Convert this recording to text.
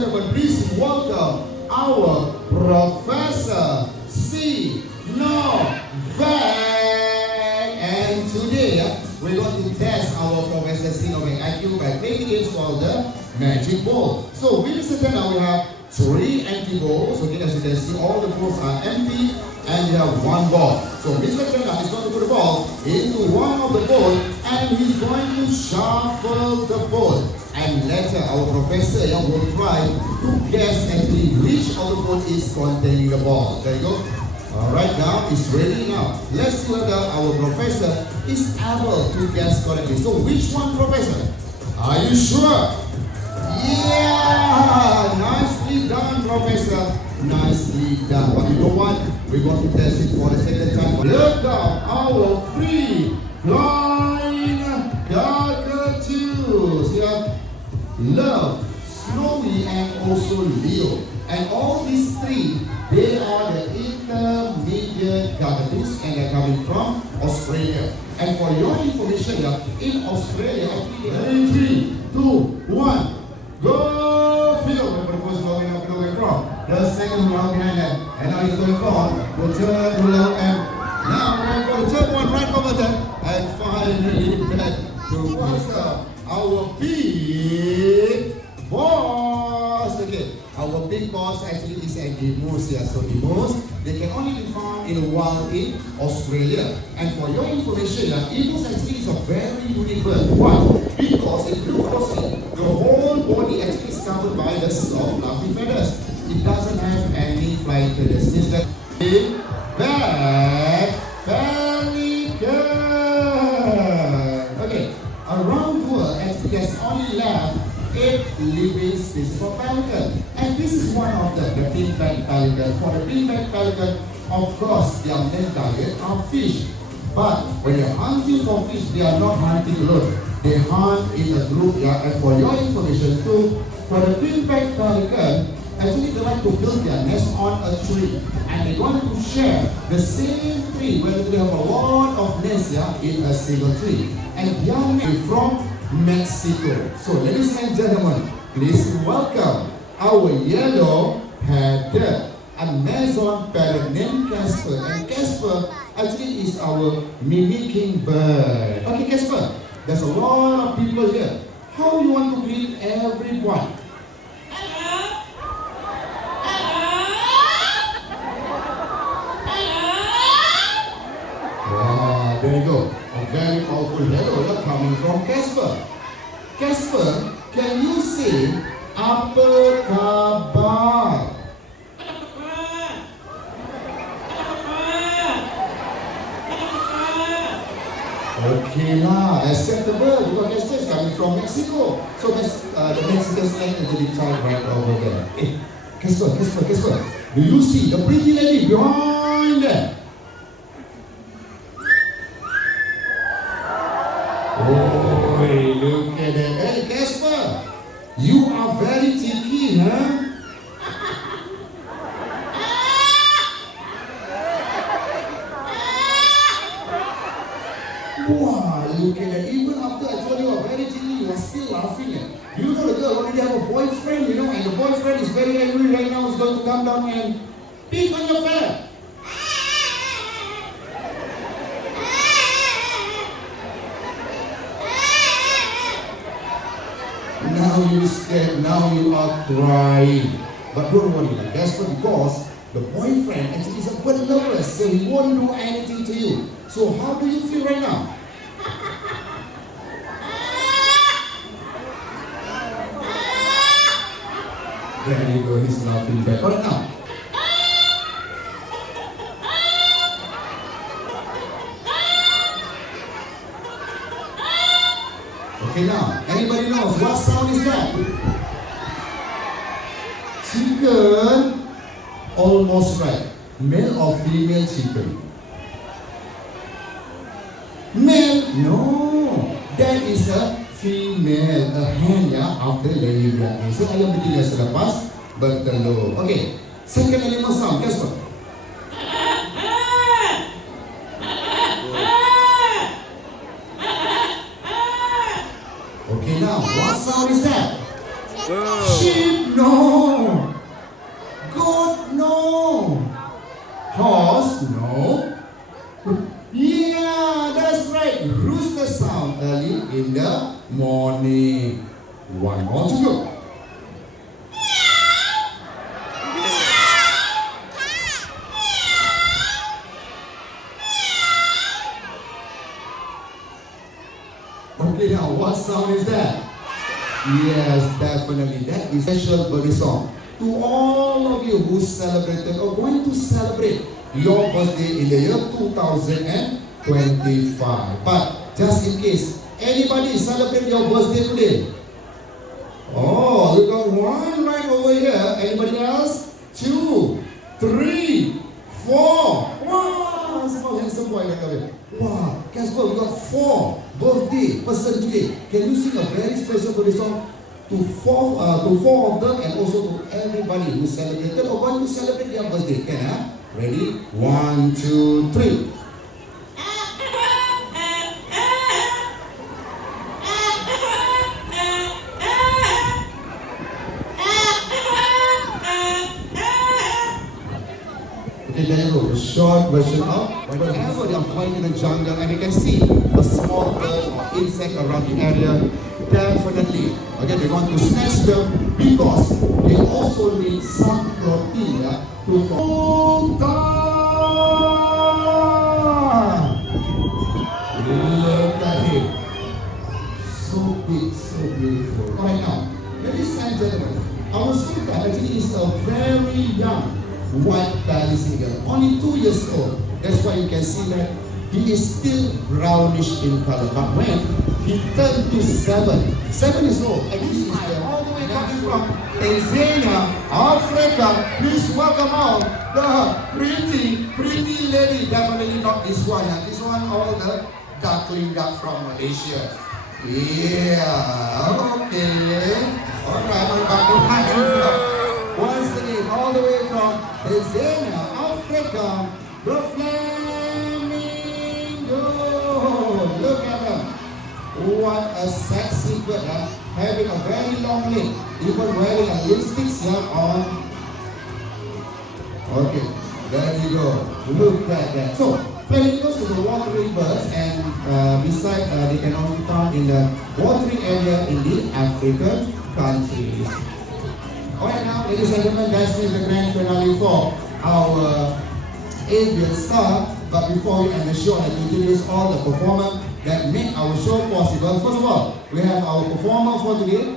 gentlemen, please welcome our Professor C. Novak. And today we're going to test our Professor C. Novak IQ by playing games called the Magic Ball. So with this now we have 3 empty balls. Okay, as you can see, all the balls are empty and we have 1 ball. So Mr. Turner is going to put the ball into one of the balls and he's going to shuffle the ball. And later our professor will try to guess actually which of the ball is containing the ball. There you go. Alright, now it's ready now. Let's see whether our professor is able to guess correctly. So which one, Professor? Are you sure? Yeah! Nicely done, Professor. Nicely done. But you know what? We're going to test it for the second time. Look up our free flying cockatoos. Yeah. Love, Snowy, and also Leo. And all these 3, they are the intermediate cockatoos and they're coming from Australia. And for your information, in Australia, actually, in 3, 2, 1, go! Phil, remember the first going up, going from. The second round behind that. And now he's going forward. We'll turn, roll, and now we're going for the third one right over there. And finally back to our big boss. Okay, our big boss actually is an emu here. So emus, they can only be found in the wild in Australia. And for your information, emus actually is a very unique bird. Why? Because if you look closely, the whole body actually is covered by the soft, fluffy feathers. It doesn't have any flying feathers. It's the big bad pelican. Okay, around the world, actually there's only left 8 living species of pelican. And this is one of them, the pink-backed pelican. For the pink-backed pelican, of course, their main target are fish. But when they're hunting for fish, they are not hunting alone. They hunt in a group. And for your information too, for the pink-backed pelican, actually they like to build their nest on a tree. And they want to share the same tree, whether they have a lot of nests in a single tree. And they are from Mexico. So ladies and gentlemen, please welcome our yellow-headed Amazon parrot named Casper. And Casper actually is our mimicking bird. Okay, Casper, there's a lot of people here. How you want to greet everyone? Wow, there you go. A very powerful hello coming from Casper. Casper, can you say apa khabar? Okay lah, acceptable because Casper is coming from Mexico. So that's the Mexican slang actually child right over there. Hey, Casper, do you see the pretty lady behind there? Oh, look at that. Hey, Casper, you are very cheeky, huh? Wow, look at that. Even after I told you are very cheeky, you are still laughing. Do you know the girl already have a boyfriend, and the boyfriend is very angry right now. He's going to come down and pick on your feather. Now you're scared, now you are crying. But don't worry, Casper, because the boyfriend actually is a bird lover, so he won't do anything to you. So how do you feel right now? There you go, he's laughing back. Alright now. Okay now, anybody knows what sound is that? Chicken. Almost right. Male or female chicken? Male? No. That is a female. A hen after laying their eggs. So ayam betina selepas bertelur. Okay. Second animal sound. Guess what? Okay now, what sound is that? Sheep, no. Goat, no. Horse, no. Yeah, that's right. Rooster sound early in the morning. One more to go. Okay, now what sound is that? Yes, definitely. That is a special birthday song. To all of you who celebrated or going to celebrate your birthday in the year 2025. But just in case, anybody celebrate your birthday today? Oh, we got one right over here. Anybody else? 2, 3, 4. Wow, small handsome boy like that. Wow, guess what? We got 4 birthday person today. Can you sing a very special birthday song to four of them and also to everybody who celebrated or want to celebrate their birthday? Can Ready? 1, 2, 3. Okay, there you go. The short version of whenever they are flying in the jungle and you can see a small bird or insect around the area, definitely, okay, they want to snatch them because they also need some protein to look at him. So big, so beautiful. Alright now, ladies and gentlemen, our sultan actually is a very young white belly eagle, only 2 years old. That's why you can see that he is still brownish in color. But when he turned to 7 years old, and he is there all the way coming from Tanzania, Africa. Please welcome out the pretty lady. Definitely not this one. This one, all the duckling duck from Malaysia. Yeah, okay. Alright, once again, all the way from Tanzania, Africa, the flamingo. Look at them. What a sexy bird, having a very long leg, even wearing a lipstick here on. Okay, there you go. Look at that. So, flamingos is a watering birds, and besides, they can only be found in the watering area in the African countries. Alright now, ladies and gentlemen, that's the grand finale for our avian star. But before we end the show, I'd like to introduce all the performers that make our show possible. First of all, we have our performer for today.